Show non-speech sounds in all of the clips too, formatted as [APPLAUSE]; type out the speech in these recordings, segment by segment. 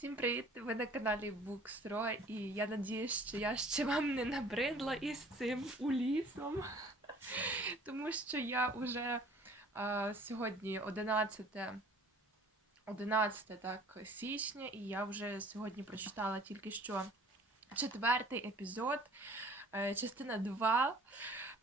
Всім привіт! Ви на каналі Букстро, і я надіюсь, що я ще вам не набридла із цим улісом. [LAUGHS] Тому що я вже а, сьогодні 11, 11 так, січня, і я вже сьогодні прочитала тільки що четвертий епізод, е, частина 2.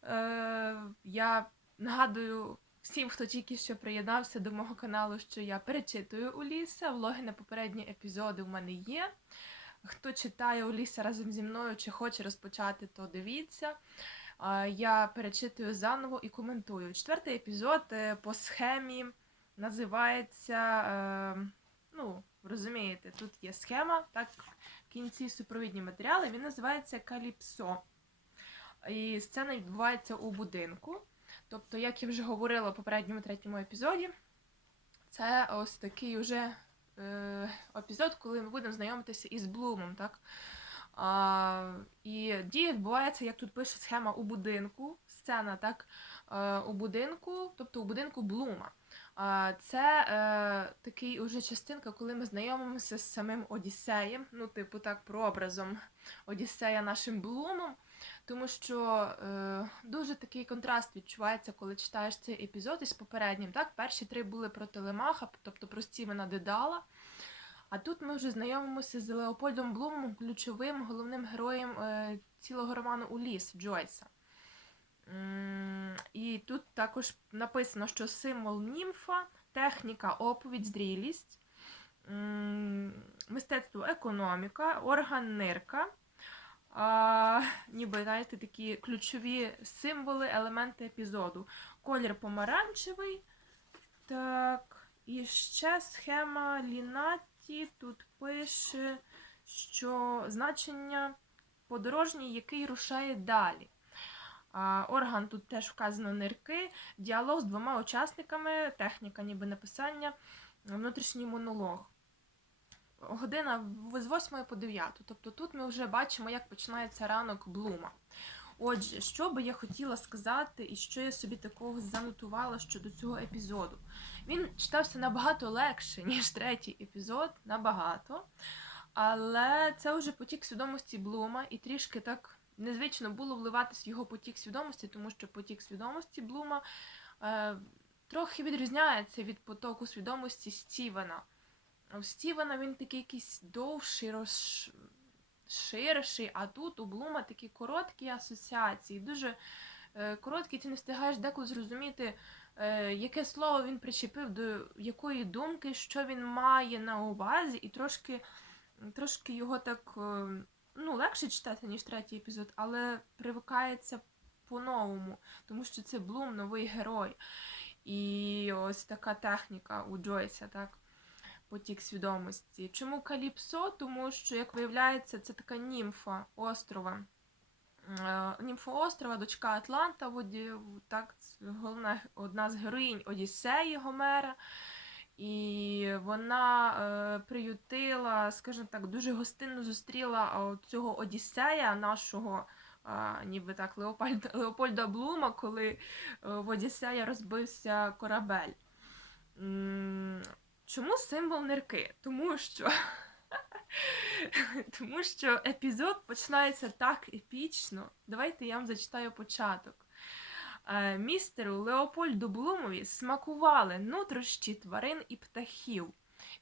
Е, я нагадую всім, хто тільки що приєднався до мого каналу, що я перечитую Уліса. Влоги на попередні епізоди в мене є. Хто читає Уліса разом зі мною чи хоче розпочати, то дивіться. Я перечитую заново і коментую. Четвертий епізод е, по схемі називається. е, Ну, розумієте, тут є схема, так, в кінці супровідні матеріали. Він називається Каліпсо. І сцена відбувається у будинку. Тобто, як я вже говорила в попередньому третьому епізоді, це ось такий уже е, епізод, коли ми будемо знайомитися із Блумом. Так? А, і дія відбувається, як тут пише схема у будинку, сцена так, е, у будинку, тобто у будинку Блума. А, це е, такий уже частинка, коли ми знайомимося з самим Одіссеєм, ну, типу, так, прообразом Одіссея нашим Блумом. Тому що е, дуже такий контраст відчувається, коли читаєш цей епізод із попереднім. Так, перші три були про Телемаха, тобто про Стівена Дедала. А тут ми вже знайомимося з Леопольдом Блумом, ключовим головним героєм е, цілого роману Уліс Джойса. І тут також написано, що символ німфа, техніка, оповідь, зрілість, мистецтво економіка, орган нирка. А, ніби, знаєте, такі ключові символи, елементи епізоду. Колір помаранчевий. Так, і ще схема Лінаті тут пише, що значення подорожній, який рушає далі. Орган тут теж вказано нирки, діалог з двома учасниками, техніка ніби написання, внутрішній монолог година з 8 по 9. Тобто тут ми вже бачимо, як починається ранок Блума. Отже, що би я хотіла сказати, і що я собі такого занотувала щодо цього епізоду. Він читався набагато легше, [LAUGHS] ніж третій епізод, набагато. Але це вже потік свідомості Блума, і трішки так незвично було вливатись в його потік свідомості, тому що потік свідомості Блума е, трохи відрізняється від потоку свідомості Стівена. У Стівена він такий якийсь довший, розш... ширший, а тут у Блума такі короткі асоціації, дуже е, короткі, ти не встигаєш деколи зрозуміти, е, яке слово він причепив до якої думки, що він має на увазі, і трошки, трошки його так е, ну, легше читати, ніж третій епізод, але привикається по-новому, тому що це Блум, новий герой. І ось така техніка у Джойса, так? Потік свідомості. Чому Каліпсо? Тому що, як виявляється, це така німфа острова. Е, Німфа острова, дочка Атланта, так, головна одна з героїнь Одіссеї Гомера. І вона е, приютила, скажімо так, дуже гостинно зустріла цього Одіссея, нашого, ніби так, Леопольда, Леопольда Блума, коли е, в Одіссея розбився корабель. Чому символ нирки? Тому що [LAUGHS] тому що епізод починається так епічно. Давайте я вам зачитаю початок. Е, Містеру Леопольду Блумові смакували нутрощі тварин і птахів.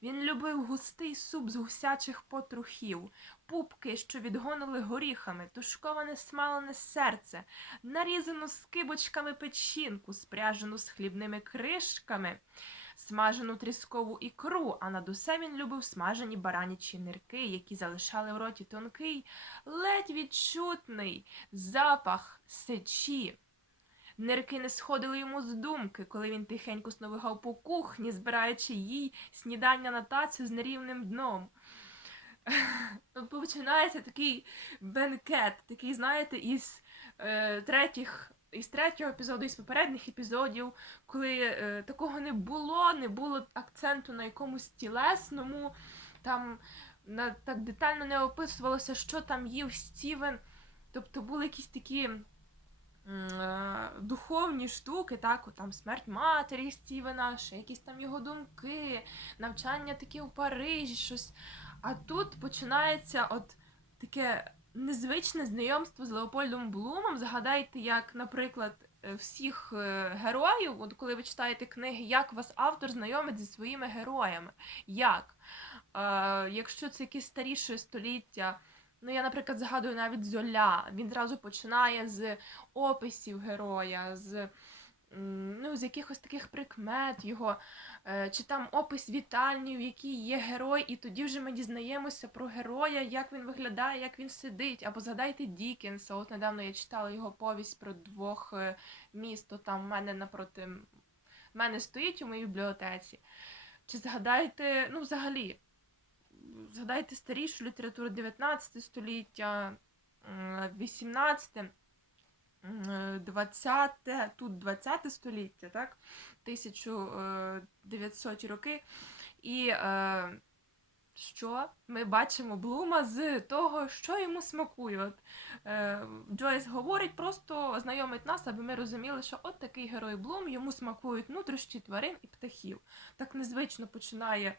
Він любив густий суп з гусячих потрухів, пупки, що відгонили горіхами, тушковане смалене серце, нарізану скибочками печінку, спряжену з хлібними кришками смажену тріскову ікру, а над усе він любив смажені баранячі нирки, які залишали в роті тонкий, ледь відчутний запах сечі. Нирки не сходили йому з думки, коли він тихенько сновигав по кухні, збираючи їй снідання на тацю з нерівним дном. [LAUGHS] Починається такий бенкет, такий, знаєте, із е, третіх із третього епізоду, із попередніх епізодів, коли е, такого не було, не було акценту на якомусь тілесному, там на, так детально не описувалося, що там їв Стівен. Тобто були якісь такі е, духовні штуки, так, там смерть матері Стівена, ще якісь там його думки, навчання таке у Парижі, щось. А тут починається от таке незвичне знайомство з Леопольдом Блумом. Згадайте, як, наприклад, е, всіх е, героїв, от коли ви читаєте книги, як вас автор знайомить зі своїми героями. Як? Е, якщо це якісь старіше століття, ну я, наприклад, згадую навіть Золя, він зразу починає з описів героя, з, ну, з якихось таких прикмет його, чи там опис вітальні, в якій є герой, і тоді вже ми дізнаємося про героя, як він виглядає, як він сидить. Або згадайте Дікенса. От недавно я читала його повість про двох е, міст, то там в мене напроти мене стоїть у моїй бібліотеці. Чи згадайте, ну, взагалі, згадайте старішу літературу 19 століття, 18, м, 20, тут 20 століття, так? 1900 роки. І е, що ми бачимо Блума з того, що йому смакує. От, е, Джойс говорить, просто знайомить нас, аби ми розуміли, що от такий герой Блум, йому смакують нутрощі тварин і птахів. Так незвично починає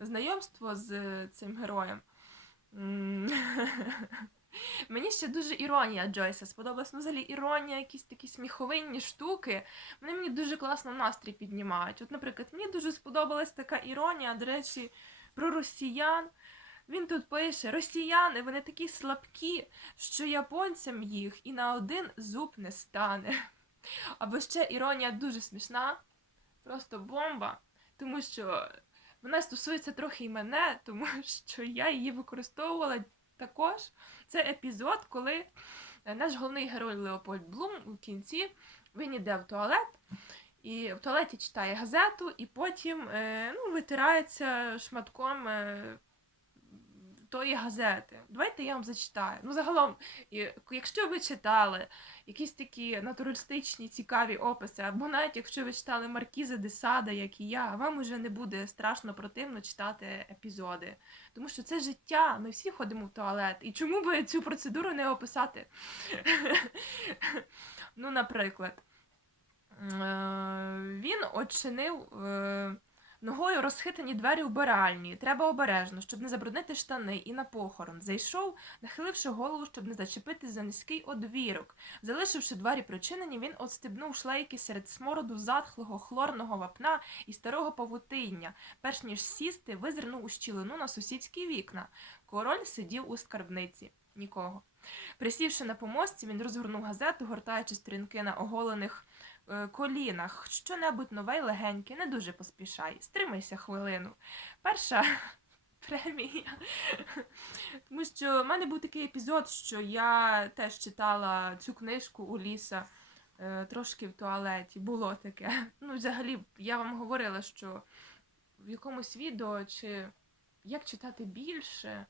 знайомство з е, цим героєм. [LAUGHS] Мені ще дуже іронія Джойса сподобалась. Ну, взагалі, іронія, якісь такі сміховинні штуки. Вони мені дуже класно настрій піднімають. От, наприклад, мені дуже сподобалась така іронія, до речі, про росіян. Він тут пише: росіяни, вони такі слабкі, що японцям їх і на один зуб не стане. Або ще іронія дуже смішна, просто бомба, тому що вона стосується трохи і мене, тому [LAUGHS] що я її використовувала також. Це епізод, коли е, наш головний герой Леопольд Блум у кінці він іде в туалет. І в туалеті читає газету, і потім е, ну, витирається шматком е, тої газети. Давайте я вам зачитаю. Ну, загалом, якщо ви читали якісь такі натуралістичні цікаві описи, або навіть якщо ви читали Маркіза де Сада, як і я, вам уже не буде страшно противно читати епізоди. Тому що це життя, ми всі ходимо в туалет. І чому би цю процедуру не описати? [LAUGHS] Ну, наприклад. Е, Він очинив е, ногою розхитані двері вбиральні. Треба обережно, щоб не забруднити штани і на похорон. Зайшов, нахиливши голову, щоб не зачепити за низький одвірок. Залишивши двері причинені, він отстебнув шлейки серед смороду затхлого хлорного вапна і старого павутиння. Перш ніж сісти, визирнув у щілину на сусідські вікна. Король сидів у скарбниці. Нікого. Присівши на помості, він розгорнув газету, гортаючи сторінки на оголених колінах. Що-небудь нове й легеньке, не дуже поспішай. Стримайся хвилину. Перша [LAUGHS] премія. Тому що в мене був такий епізод, що я теж читала цю книжку у ліса е, трошки в туалеті. Було таке. Ну, взагалі, я вам говорила, що в якомусь відео чи як читати більше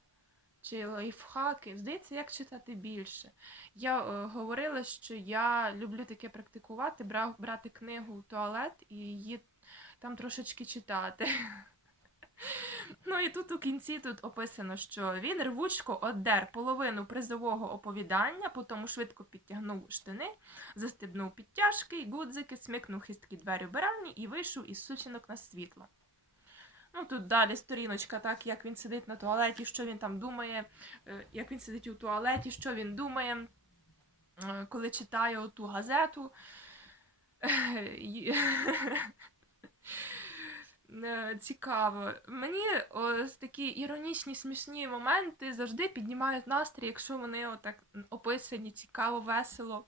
чи лайфхаки. Здається, як читати більше. Я е, говорила, що я люблю таке практикувати, брав, брати книгу в туалет і її там трошечки читати. [LAUGHS] Ну і тут у кінці тут описано, що він рвучко оддер половину призового оповідання, потім швидко підтягнув штани, застебнув підтяжки, гудзики, смикнув хисткі двері вбиральні і вийшов із сучинок на світло. Ну, тут далі сторіночка, так, як він сидить на туалеті, що він там думає, е, як він сидить у туалеті, що він думає, е, коли читає ту газету. [LAUGHS] Е, Цікаво. Мені ось такі іронічні, смішні моменти завжди піднімають настрій, якщо вони отак описані цікаво, весело,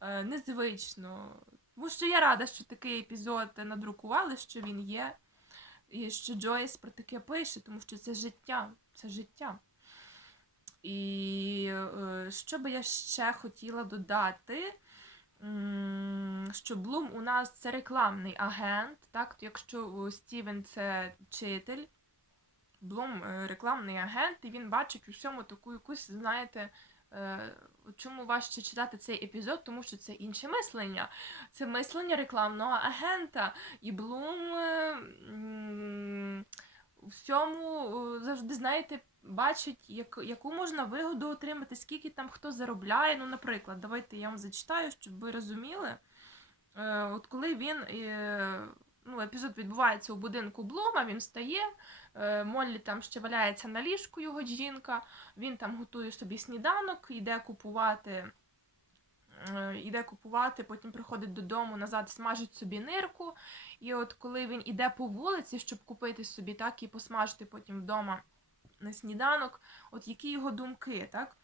незвично. Тому що я рада, що такий епізод надрукували, що він є. І що Джойс про таке пише, тому що це життя, це життя. І е, що би я ще хотіла додати, що Блум у нас це рекламний агент, так? Якщо Стівен це вчитель, Блум е, рекламний агент, і він бачить у всьому таку якусь, знаєте, е, чому важче читати цей епізод, тому що це інше мислення. Це мислення рекламного агента. І Блум е, у всьому е, завжди, знаєте, бачить, як, яку можна вигоду отримати, скільки там хто заробляє. Ну, наприклад, давайте я вам зачитаю, щоб ви розуміли. Е, От коли він. Ну, епізод відбувається у будинку Блума, він встає, Е, Моллі там ще валяється на ліжку його жінка, він там готує собі сніданок, йде купувати. е, Іде купувати, потім приходить додому, назад смажить собі нирку. І от коли він іде по вулиці, щоб купити собі так і посмажити потім вдома на сніданок, от які його думки, так?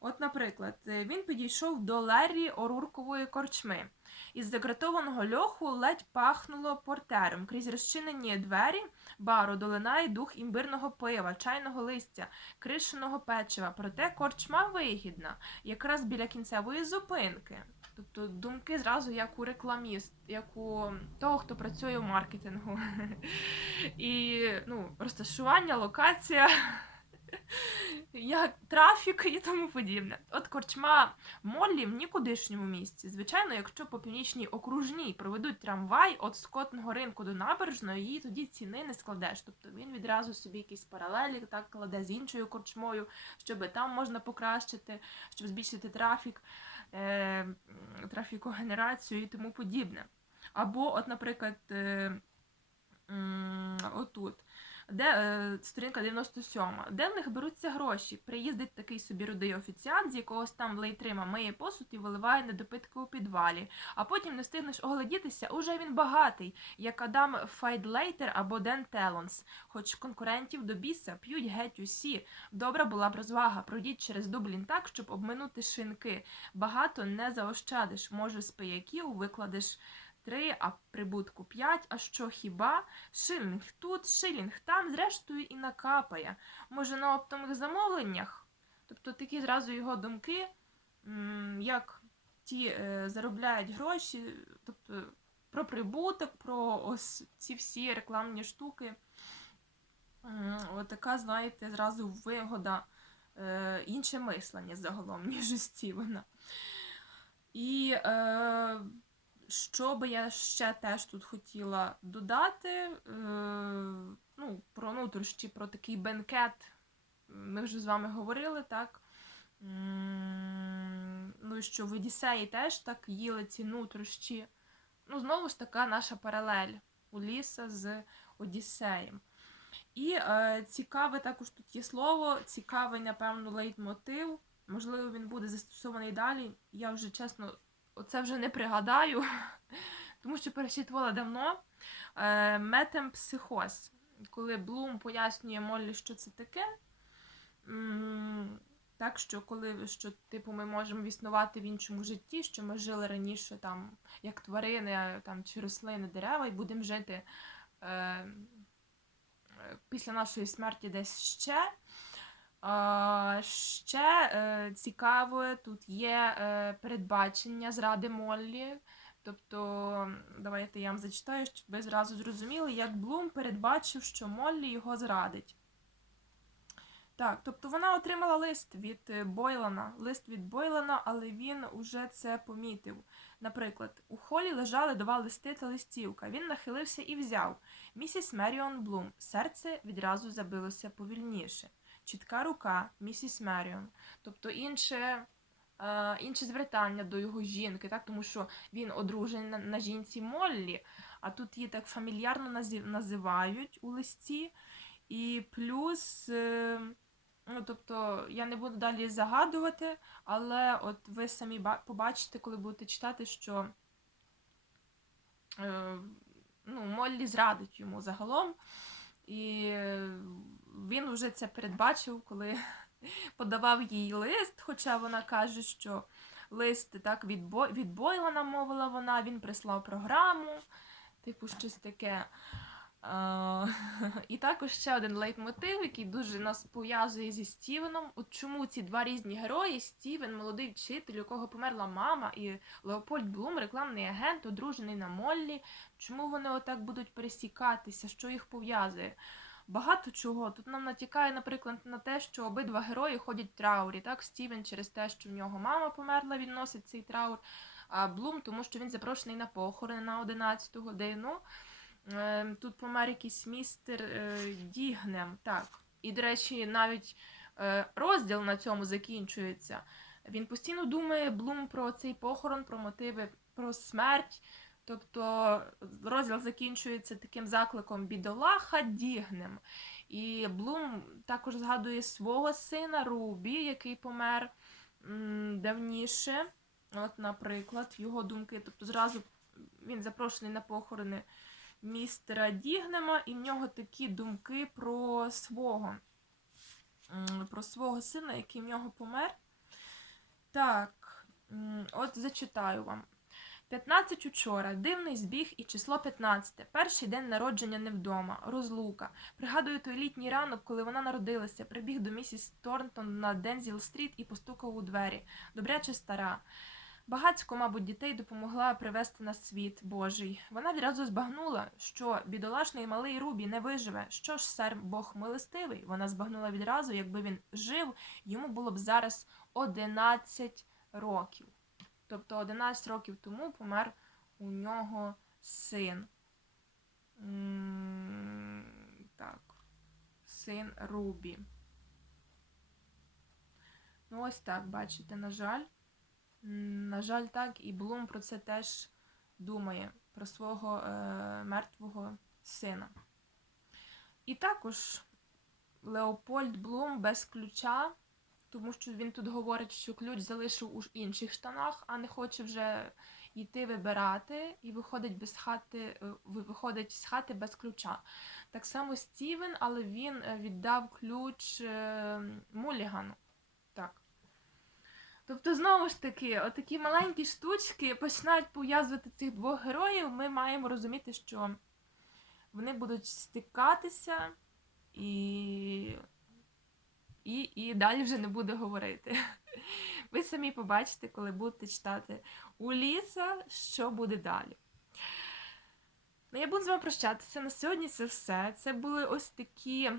От, наприклад, е, він підійшов до Леррі Оруркової корчми. Із загратованого льоху ледь пахнуло портером. Крізь розчинені двері бару долинає дух імбирного пива, чайного листя, кришеного печива. Проте корчма вигідна, якраз біля кінцевої зупинки. Тобто думки зразу як у рекламіст, як у того, хто працює в маркетингу. [LAUGHS] І ну, розташування, локація, як трафік і тому подібне. От корчма Моллі в нікудишньому місці. Звичайно, якщо по північній окружній проведуть трамвай від скотного ринку до набережної, її тоді ціни не складеш. Тобто він відразу собі якісь паралелі так кладе з іншою корчмою, щоб там можна покращити, щоб збільшити трафік, е, трафікогенерацію і тому подібне. Або, от, наприклад, е, м, отут. Де е, сторінка 97. Де в них беруться гроші? Приїздить такий собі рудий офіціант, з якогось там лейтрима миє посуд і виливає недопитки у підвалі. А потім не встигнеш оглядітися, уже він багатий, як Адам Файдлейтер або Ден Телонс. Хоч конкурентів до біса п'ють геть усі. Добра була б розвага. Пройдіть через Дублін так, щоб обминути шинки. Багато не заощадиш. Може, з пияків викладеш. Три, а прибутку п'ять, а що хіба? Шилінг тут, шилінг там, зрештою і накапає. Може, на оптових замовленнях? Тобто такі зразу його думки, як ті е, заробляють гроші, тобто про прибуток, про ось ці всі рекламні штуки. М, От така, знаєте, зразу вигода, е, інше мислення загалом, [LAUGHS] ніж у Стівена. І е, що би я ще теж тут хотіла додати, е, ну, про нутрощі, про такий бенкет. Ми вже з вами говорили, так? Ну і що в Одіссеї теж так їли ці нутрощі. Ну, знову ж така наша паралель Уліса з Одіссеєм. І е, цікаве також тут є слово, цікавий, напевно, лейтмотив. Можливо, він буде застосований далі. Я вже чесно, оце вже не пригадаю, [LAUGHS] тому що перечитувала давно. Е, метемпсихоз. Коли Блум пояснює Моллі, що це таке. Так що, коли що, типу, ми можемо існувати в іншому житті, що ми жили раніше там, як тварини там, чи рослини, дерева, і будемо жити е, е, після нашої смерті десь ще. Ще е, цікаве, тут є е, передбачення зради Моллі. Тобто, давайте я вам зачитаю, щоб ви зразу зрозуміли, як Блум передбачив, що Моллі його зрадить. Так, тобто вона отримала лист від е, Бойлана, лист від Бойлана, але він уже це помітив. Наприклад, у холі лежали два листи та листівка. Він нахилився і взяв. Місіс Меріон Блум. Серце відразу забилося повільніше. Чітка рука, місіс Меріон. Тобто інше, е, інше звертання до його жінки, так? тому що він одружений на, на жінці Моллі, а тут її так фамільярно називають у листі. І плюс, е, ну, тобто, я не буду далі загадувати, але от ви самі побачите, коли будете читати, що е, ну, Моллі зрадить йому загалом. І він вже це передбачив, коли [LAUGHS] подавав їй лист, хоча вона каже, що лист так від, Бо... від Бойлана мовила вона, він прислав програму, типу щось таке. [LAUGHS] І також ще один лейтмотив, який дуже нас пов'язує зі Стівеном. От чому ці два різні герої: Стівен, молодий вчитель, у якого померла мама, і Леопольд Блум, рекламний агент, одружений на Моллі. Чому вони отак будуть пересікатися? Що їх пов'язує? Багато чого. Тут нам натякає, наприклад, на те, що обидва герої ходять в траурі. Так, Стівен через те, що в нього мама померла, він носить цей траур. А Блум, тому що він запрошений на похорони на 11 годину. Е, Тут помер якийсь містер е, Дігнем. Так. І, до речі, навіть е, розділ на цьому закінчується. Він постійно думає Блум про цей похорон, про мотиви, про смерть. Тобто розділ закінчується таким закликом бідолаха Дігнем. І Блум також згадує свого сина Рубі, який помер давніше. От, наприклад, його думки. Тобто зразу він запрошений на похорони містера Дігнема, і в нього такі думки про свого, про свого сина, який в нього помер. Так, от зачитаю вам. 15 учора, дивний збіг і число 15. Перший день народження не вдома, розлука. Пригадую той літній ранок, коли вона народилася, прибіг до місіс Торнтон на Дензіл-стріт і постукав у двері. Добряче стара. Багацько, мабуть, дітей допомогла привести на світ Божий. Вона відразу збагнула, що бідолашний малий Рубі не виживе. Що ж, сер Бог милостивий? Вона збагнула відразу, якби він жив, йому було б зараз 11 років. Тобто 11 років тому помер у нього син. Так, син Рубі. Ну, ось так, бачите, на жаль. На жаль, так, і Блум про це теж думає, про свого е, мертвого сина. І також Леопольд Блум без ключа, тому що він тут говорить, що ключ залишив у інших штанах, а не хоче вже йти вибирати, і виходить без хати, е, виходить з хати без ключа. Так само Стівен, але він е, віддав ключ е, Мулігану. Так. Тобто, знову ж таки, отакі маленькі штучки починають пов'язувати цих двох героїв. Ми маємо розуміти, що вони будуть стикатися і, і, і далі вже не буду говорити. [LAUGHS] Ви самі побачите, коли будете читати у Ліса, що буде далі. Ну, я буду з вами прощатися. На сьогодні це все. Це були ось такі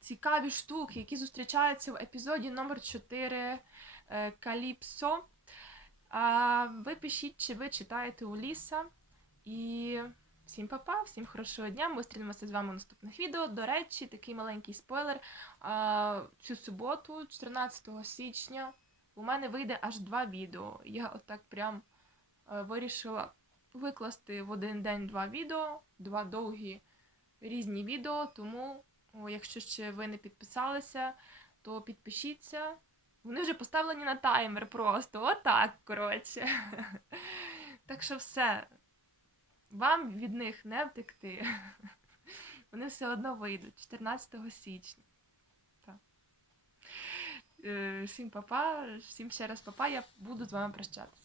цікаві штуки, які зустрічаються в епізоді номер 4 е, Каліпсо. Ви пишіть, чи ви читаєте Уліса. І всім па-па, всім хорошого дня. Ми зустрінемося з вами в наступних відео. До речі, такий маленький спойлер. Цю суботу, 14 січня, у мене вийде аж два відео. Я отак прям е, вирішила викласти в один день два відео, два довгі різні відео. Тому, якщо ще ви не підписалися, то підпишіться. Вони вже поставлені на таймер просто. Отак, коротше. [LAUGHS] Так що все. Вам від них не втекти. [LAUGHS] Вони все одно вийдуть 14 січня. Так. Е, Всім папа, всім ще раз папа, я буду з вами прощатися.